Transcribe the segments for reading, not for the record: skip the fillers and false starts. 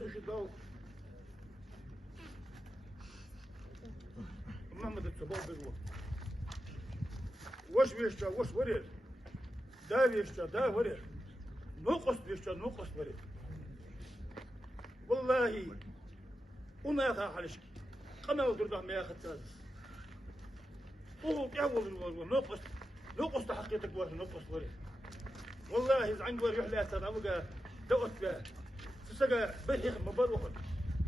أشدوا محمد التباب بالوقت وش بيشتا وش ورير دا بيشتا دا ورير نقص بيشتا نقص ورير والله وما يقع عليك قنا ودرده ما ياخذ تاز طول يعول نقص تحقيقك ورير نقص ورير والله إذا عندي وريح لا تناوجا دوت بها تسجى بيخ مبار وخل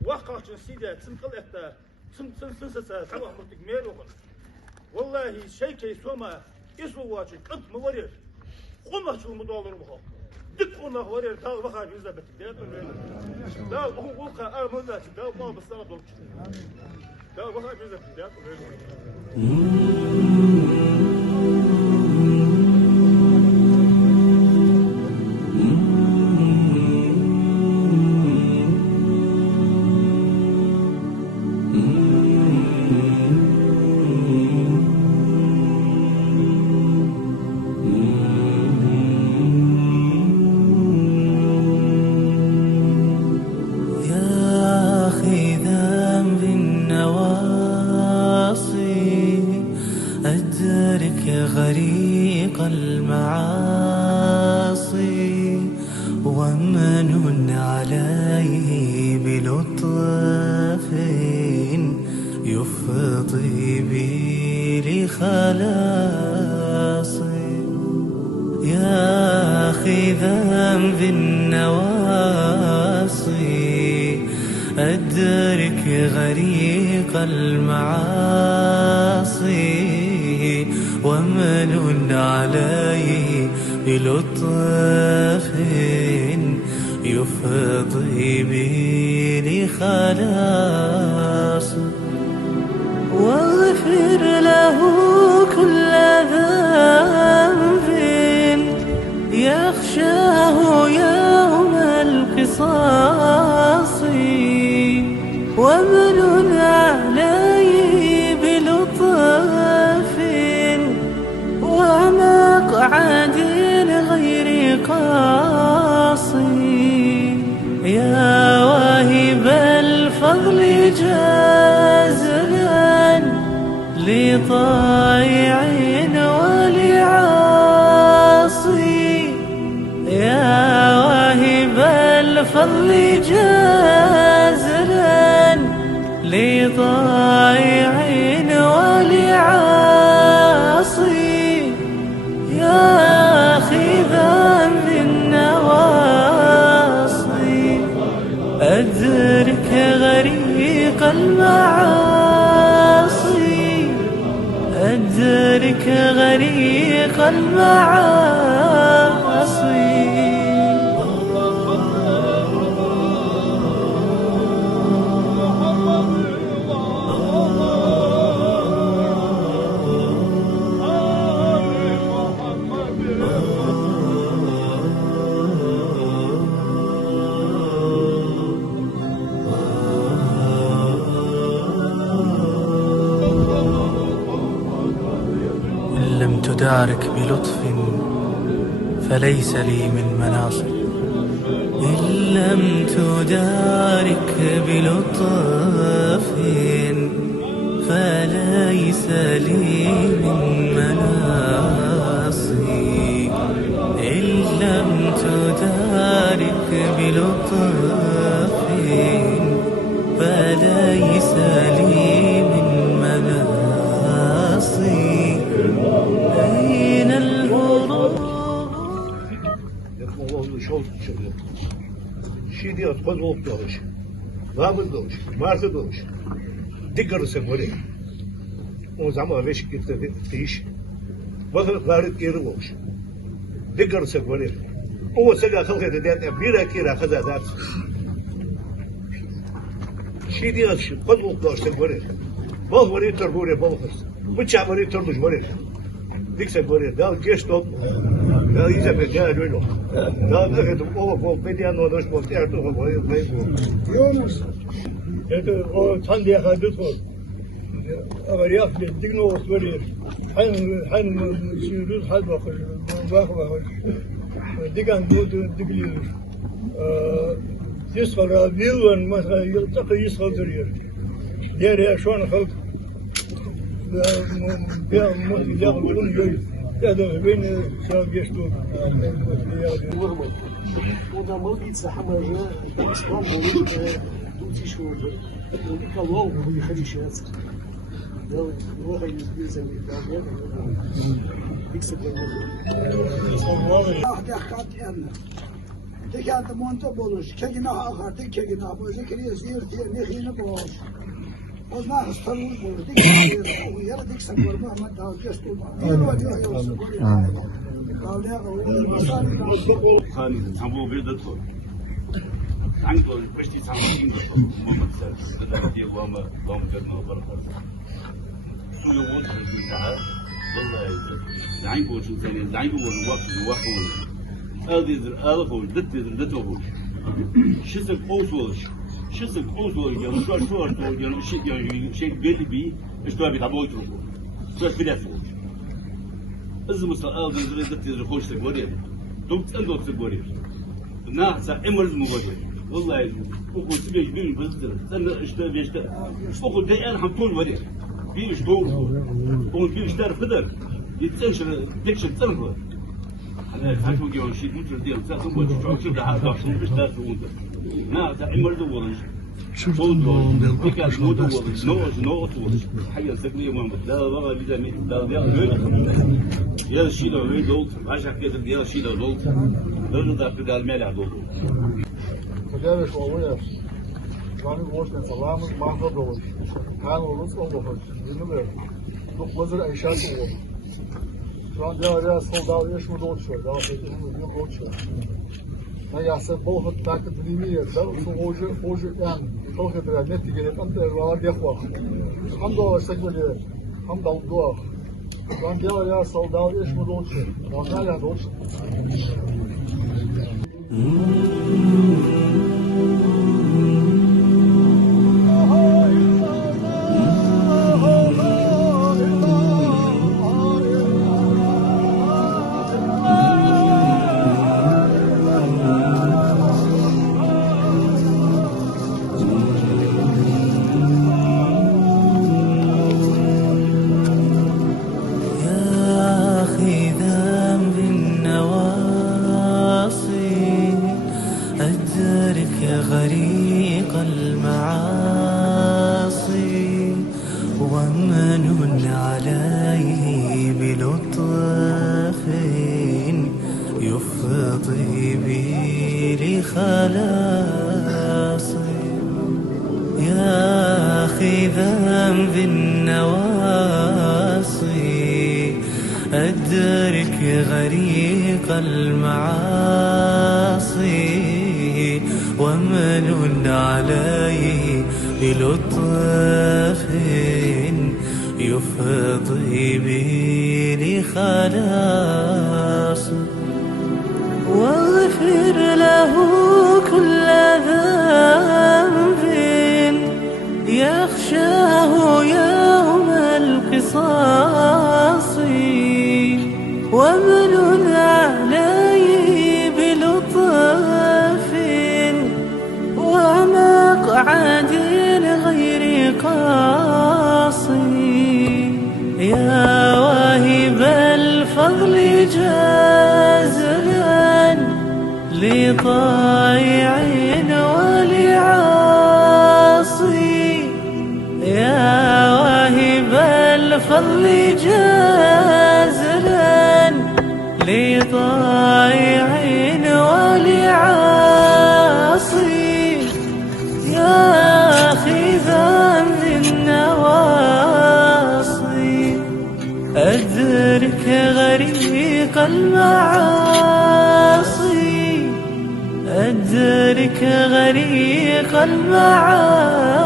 واقع سيدة تنقل إحتا سنسة سوا مرتجميل وخل والله شيء كي سوما يسوى قد مورير قمة شو مدور بخو دقنا ورير تاو بخا جزء بتديات لا هو وقع أرمزة دا ما بصنا دولش دا بخا جزء بتديات غريق المعاصي ومن عليه بلطف يفضي بي لخلاصي يا أخي ذنب النواصي أدرك غريق المعاصي ومن عليه بلطف يفضي بي لخلاص واغفر له كل ذنب يخشاه يوم القصاص ومن عليه بلطف ومقعد غير قاصي يا واهب الفضل جازلا لطائع ولعاصي يا واهب الفضل جازلا لطائع ولعاصي يا أخي ذنب النواصي أدرك غريق المعاصي أدرك غريق المعاصي لم تدارك بلطف فليس لي من مناصب إن لم تدارك بلطف فليس لي من مناصب إن لم تدارك بلطف فليس لي من مناصب أين الهروب شيدي أتقن وقت دولش رابط دولش مارت دولش دقر سموري o zaman veş gitti değiş bakın garit geri olmuş dikkat sekveri o sega kalkıdı der bir akira kazada şey diyor şu kodluklar sekveri bol veri turbure bol bıçak veri turmuş veri dik sekveri dal geç top dal iyice bir gel öyle dal bakın o median odaş bol erto o Yunus o tan diye kadar أغير يأخذ دقنو وسورير حين شيروز حد باخر باخر دقن دقلير يسخر بيلون مثلا يلتقي يسخر درير دير شلون خلق يغلبون جوي هذا بين شاب يشتون وده مريض حماجة إسلام مريض دوتي شو كلام هو خديشات ده روح يزيد الدنيا يكسب واحد حكات أنا تكاد مونتا بولش كجنا آخر كجنا بولش كريه زير تير نخينا بولش وما استلوا بولش تكاد ويلا تكسب ورما ما داو جستو خان تامو بيدتو عنده بشتي تامو محمد سلام ده دي وما كنا بركه سو يوم في ساعه والله عنده شو ثاني عنده الوقت هذا هو دت هو شسك اوسولش يعني شو يعني شيء قلبي ايش تبي تعبوا يتركوا شو اسمه إذا مسألة دت خوش تقولي دوم تندو تقولي ناس عمرز مبادر والله أقول سبيش بين بزدر أنا اشتري أقول ده أنا حمتون وري بيش دور أقول بيش تعرف قدر يتنشر تكشر تنقل أنا فاتو جون شيء متر ديال تاعهم وتشوف شو ده هذا شو بيش تعرف وده ناس عمرز ولا شوف ديك مودو نو حاجه سكريه ما ده بقى يا الشيء لو وين دولت عشان كده يا الشيء لو دولت ده بدال مالع دولت كذلك وياه كان وش من سلام ما هو كان ورس أول جنوب دوك وزر أي شيء هو كان ده صلدا إيش مدول شو ده مدول شو ما يحسب بوه تاك الدنيا ده وجه يعني توه ده نتيجة أنت الوالد يخوف الحمد لله سجل الحمد لله كان ده صلدا إيش مدول شو ما يدول شو غريق المعاصي ومن عليه بلطف يفضي بي لخلاصي يا أخي ذنب النواصي أدرك غريق المعاصي ومن عليه بلطف يفضي بي لخلاص واغفر له كل ذنب يخشاه يوم القصاص ومن عليه بلطف ومقعد غير قاصي يا واهب الفضل جازلا لطائع ولعاصي يا واهب الفضل جازلا لطائع ولعاصي يا أخي ذنب النواصي أدرك غريق المعاصي أدرك غريق المعاصي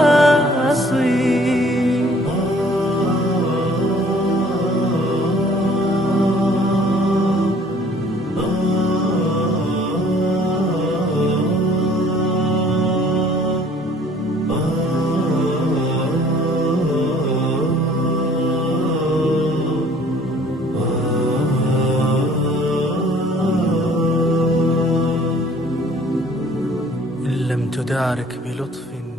لم تدارك بلطف